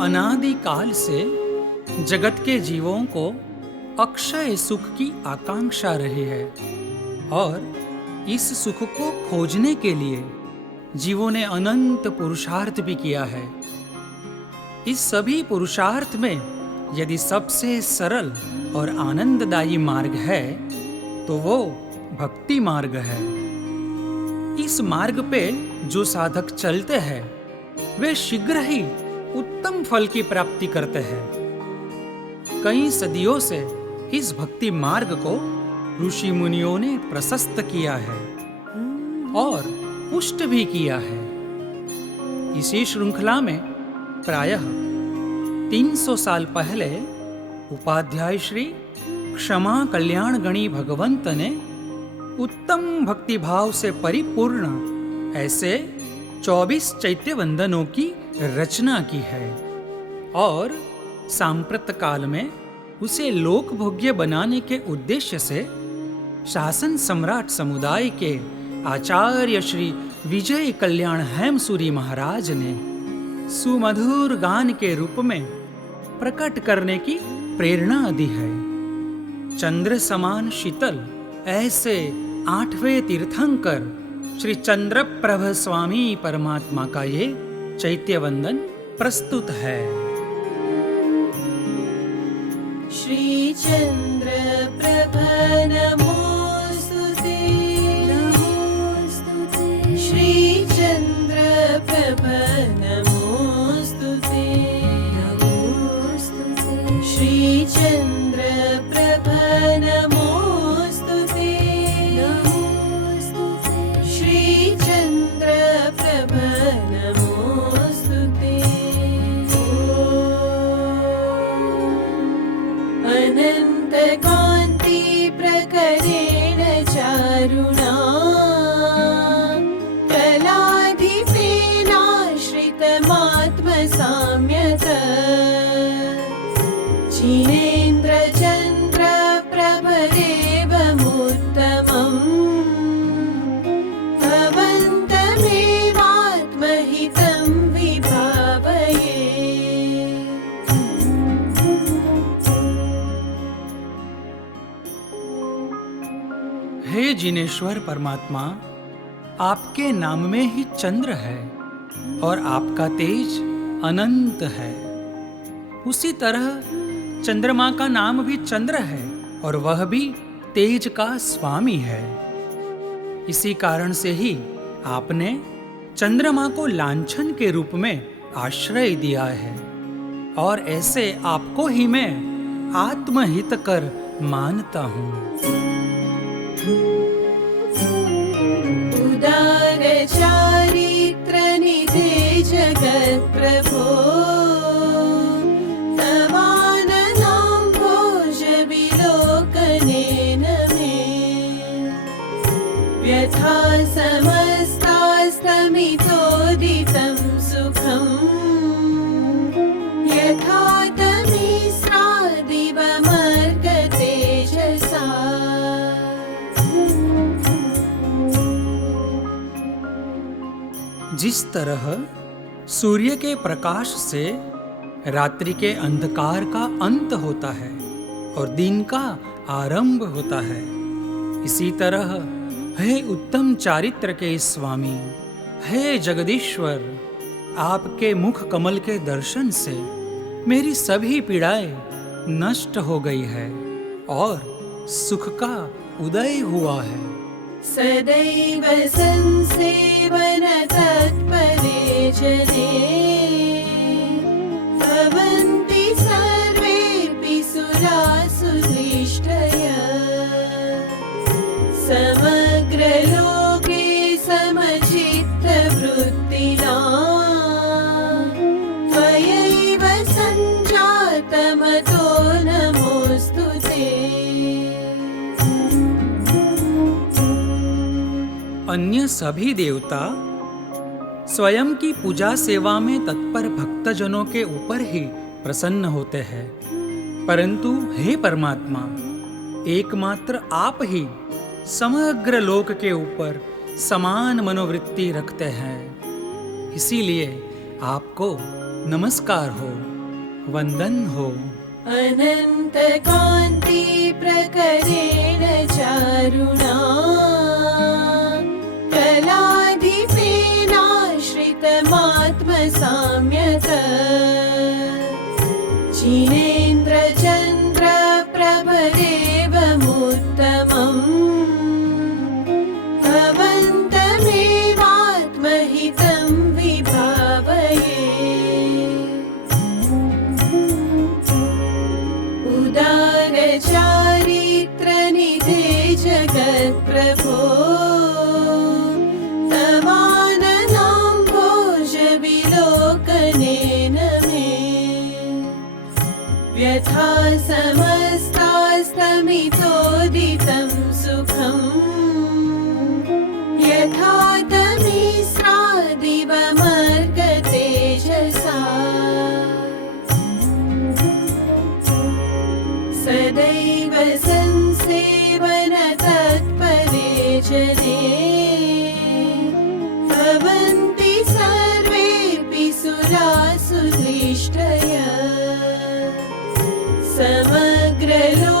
अनादि काल से जगत के जीवों को अक्षय सुख की आकांक्षा रही है और इस सुख को खोजने के लिए जीवों ने अनंत पुरुषार्थ भी किया है। इस सभी पुरुषार्थ में यदि सबसे सरल और आनंददायी मार्ग है तो वो भक्ति मार्ग है। इस मार्ग पे जो साधक चलते हैं वे शीघ्र ही उत्तम फल की प्राप्ति करते हैं। कई सदियों से इस भक्ति मार्ग को ऋषि मुनियों ने प्रशस्त किया है और पुष्ट भी किया है। इसी श्रृंखला में प्रायः 300 साल पहले उपाध्याय श्री क्षमा कल्याण गणी भगवंत ने उत्तम भक्ति भाव से परिपूर्ण ऐसे 24 चैत्य वंदनों की रचना की है और सांप्रत काल में उसे लोकभोग्य बनाने के उद्देश्य से शासन सम्राट समुदाय के आचार्य श्री विजय कल्याण हेमसूरी महाराज ने सुमधुर गान के रूप में प्रकट करने की प्रेरणा दी है। चंद्र समान शीतल ऐसे 8वें तीर्थंकर श्री चंद्रप्रभ स्वामी परमात्मा का ये चैत्य वंदन प्रस्तुत है। श्री चंद्रप्रभ नमोस्तुते, श्री चंद्रप्रभ नमोस्तुते, श्री चंद्रप्रभ नमोस्तुते, श्री चंद्रप्रभ नमोस्तुते। अनंत कांति प्रकरेण चारुणा कलाधिपेनाश्रितमात्मसाम्यत जिनेन्द्र चंद्र प्रभदेवमुत्तमम् भवन्तमेवात्महितं विभावये। हे जिनेश्वर परमात्मा, आपके नाम में ही चंद्र है और आपका तेज अनंत है। उसी तरह चंद्रमा का नाम भी चंद्र है और वह भी तेज का स्वामी है। इसी कारण से ही आपने चंद्रमा को लांछन के रूप में आश्रय दिया है और ऐसे आपको ही मैं आत्महितकर मानता हूँ। उदार चारित्र निधे जगत प्रभो तवाननाम्भोज विलोकनेन मे व्यथा समस्तास्तमितोदितं सुखम् यथा तमिस्रादिवमर्कतेजसा। जिस तरह सूर्य के प्रकाश से रात्रि के अंधकार का अंत होता है और दिन का आरंभ होता है, इसी तरह हे उत्तम चारित्र के स्वामी, हे जगदीश्वर, आपके मुख कमल के दर्शन से मेरी सभी पीड़ाएं नष्ट हो गई है और सुख का उदय हुआ है। सदैव संसेवन तत्परे जने भवन्ति सर्वेऽपि सुरासुदृष्टया समग्रलोके समचित्तवृत्तिनां त्वयैव सञ्जातमतो नमोऽस्तु ते। अन्य सभी देवता स्वयं की पूजा सेवा में तत्पर भक्तजनों के ऊपर ही प्रसन्न होते हैं, परंतु हे परमात्मा, एकमात्र आप ही समग्र लोक के ऊपर समान मनोवृत्ति रखते हैं। इसीलिए आपको नमस्कार हो। वंदन हो। अनन्तकान्ति प्रकरेण चारुणा कलाधिपेनाश्रितमात्मसाम्यक जिनेन्द्रचन्द्र प्रभदेवमुत्तमम् भवन्तमेवात्महितं विभावये। उदारचारित्रनिधे जगत्प्रभो तवाननाम्भोजविलोकनेन मे व्यथा समस्तास्तमितोदितं सुखम् यथा तमिस्रादिवमर्गतेजसा सदैव संसेवन तत्परे जने भवन्ति सर्वेऽपि सुरासुदृष्टय समग्रलो